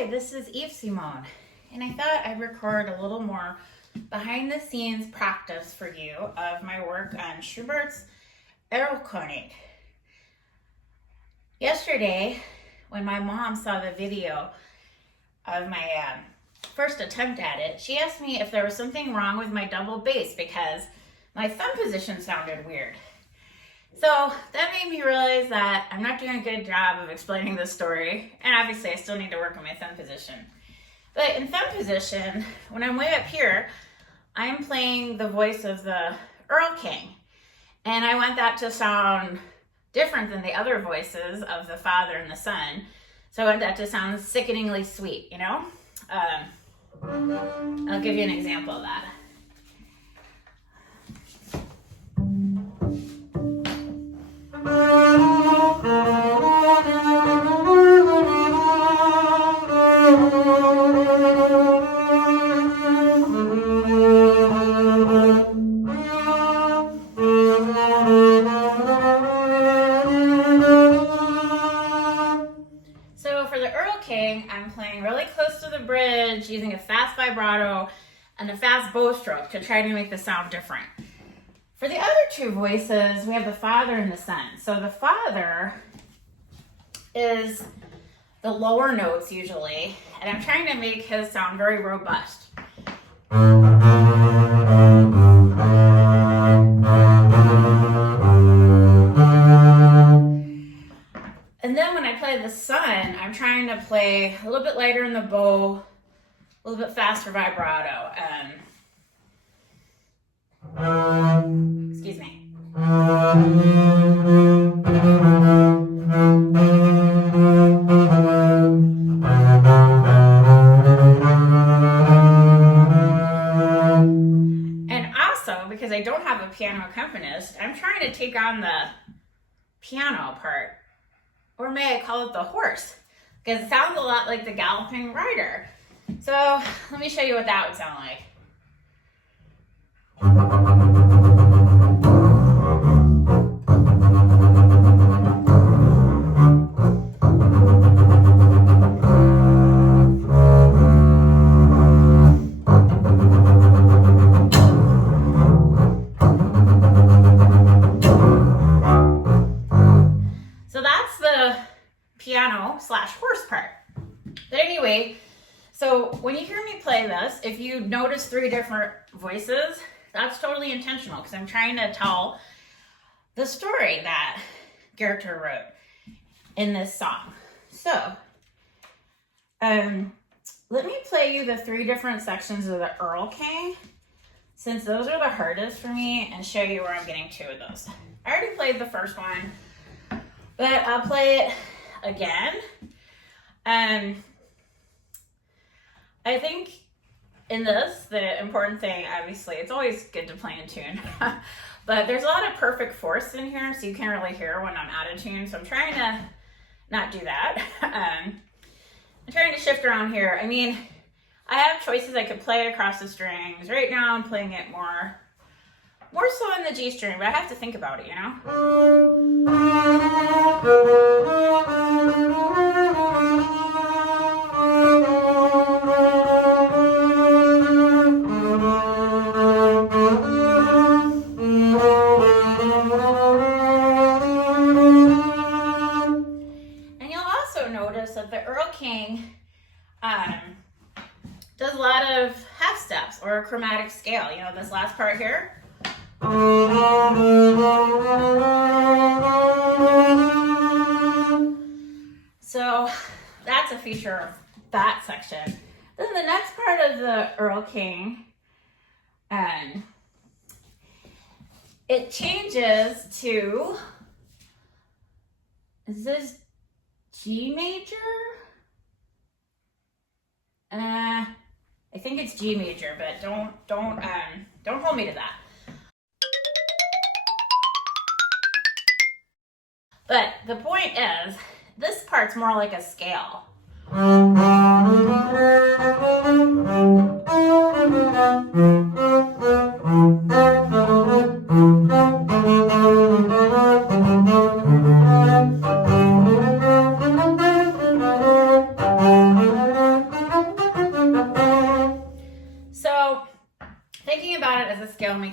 Hi, this is Eve Simone, and I thought I'd record a little more behind the scenes practice for you of my work on Schubert's Erlkönig. Yesterday, when my mom saw the video of my first attempt at it, she asked me if there was something wrong with my double bass because my thumb position sounded weird. So that made me realize that I'm not doing a good job of explaining this story, and obviously I still need to work on my thumb position. But in thumb position, when I'm way up here, I'm playing the voice of the Erlking, and I want that to sound different than the other voices of the father and the son. So I want that to sound sickeningly sweet, you know? I'll give you an example of that. So for the Erlking, I'm playing really close to the bridge using a fast vibrato and a fast bow stroke to try to make the sound different. For the other two voices, we have the father and the son. So the father is the lower notes usually, and I'm trying to make his sound very robust. And then when I play the son, I'm trying to play a little bit lighter in the bow, a little bit faster vibrato. Excuse me. And also, because I don't have a piano accompanist, I'm trying to take on the piano part, or may I call it the horse, because it sounds a lot like the galloping rider. So let me show you what that would sound like. So that's the piano/horse part. But anyway, so when you hear me play this, if you notice 3 different voices, that's totally intentional because I'm trying to tell the story that Goethe wrote in this song. So, let me play you the 3 different sections of the Erlking, since those are the hardest for me, and show you where I'm getting to with those. I already played the first one, but I'll play it again. I think in this, the important thing, obviously, it's always good to play in tune, but there's a lot of perfect fourths in here, so you can't really hear when I'm out of tune, so I'm trying to not do that. I'm trying to shift around here. I mean, I have choices. I could play it across the strings. Right now, I'm playing it more so in the G string, but I have to think about it, you know? And you'll also notice that the Erlking does a lot of half steps or a chromatic scale. You know, this last part here. So that's a feature of that section. Then the next part of the Erlking, it changes to, is this G major? I think it's G major, but don't hold me to that. But the point is, this part's more like a scale.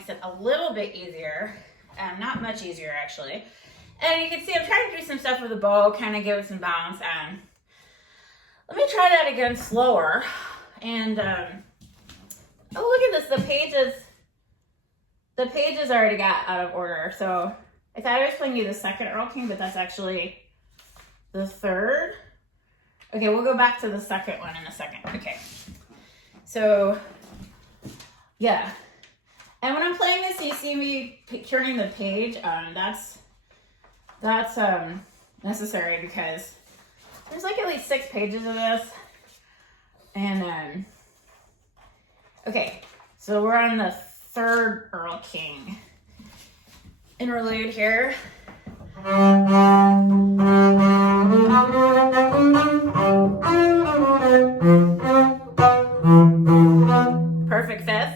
makes it a little bit easier. Not much easier, actually. And you can see I'm trying to do some stuff with the bow, kind of give it some bounce. Let me try that again slower. And, oh, look at this. The pages already got out of order. So I thought I was playing you the second Erlking, but that's actually the third. Okay, we'll go back to the second one in a second. Okay. So, yeah. And when I'm playing this, you see me turning the page. That's necessary because there's like at least 6 pages of this. And, okay. So we're on the third Erlking interlude here. Perfect fifth.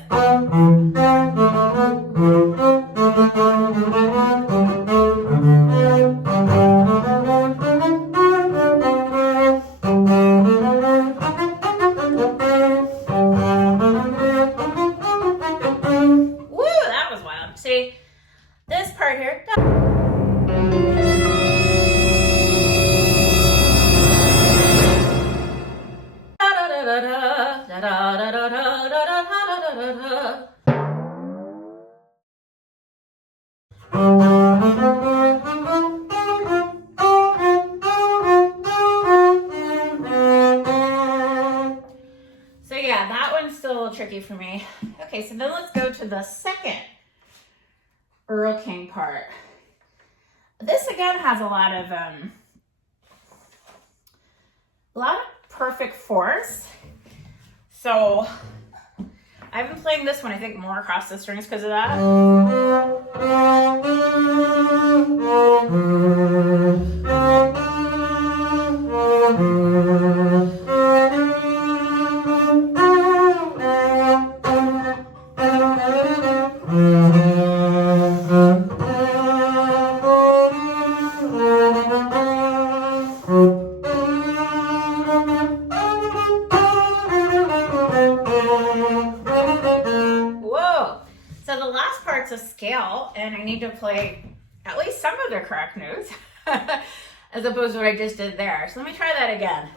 So yeah, that one's still a little tricky for me. Okay, so then let's go to the second Erlking part. This again has a lot of perfect fourths. So I've been playing this one, I think, more across the strings because of that. So the last part's a scale, and I need to play at least some of the correct notes, as opposed to what I just did there. So let me try that again.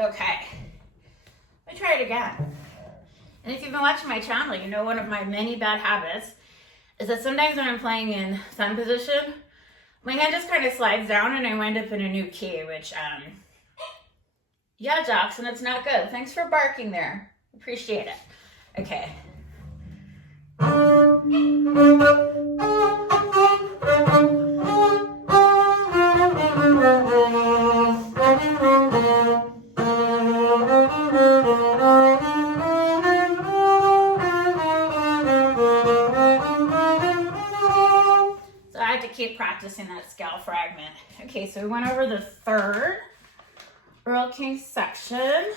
Okay, let me try it again. And if you've been watching my channel, you know one of my many bad habits is that sometimes when I'm playing in thumb position, my hand just kind of slides down and I wind up in a new key, which, yeah, Jackson, it's not good. Thanks for barking there. Appreciate it. Okay. Keep practicing that scale fragment. Okay, so we went over the third Erlking section,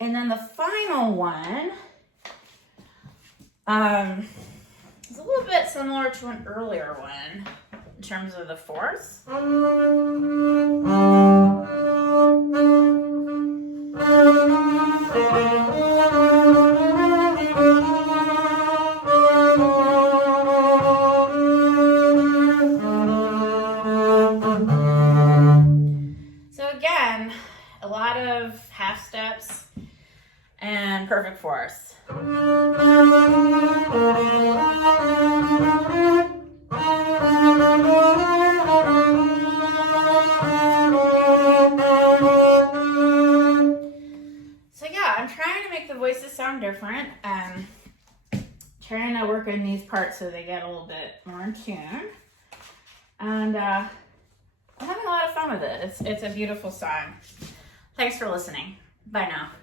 and then the final one is a little bit similar to an earlier one in terms of the fourths. A lot of half steps and perfect fourths. So yeah, I'm trying to make the voices sound different. Trying to work in these parts so they get a little bit more in tune. And I'm having a lot of fun with it. It's a beautiful song. Thanks for listening. Bye now.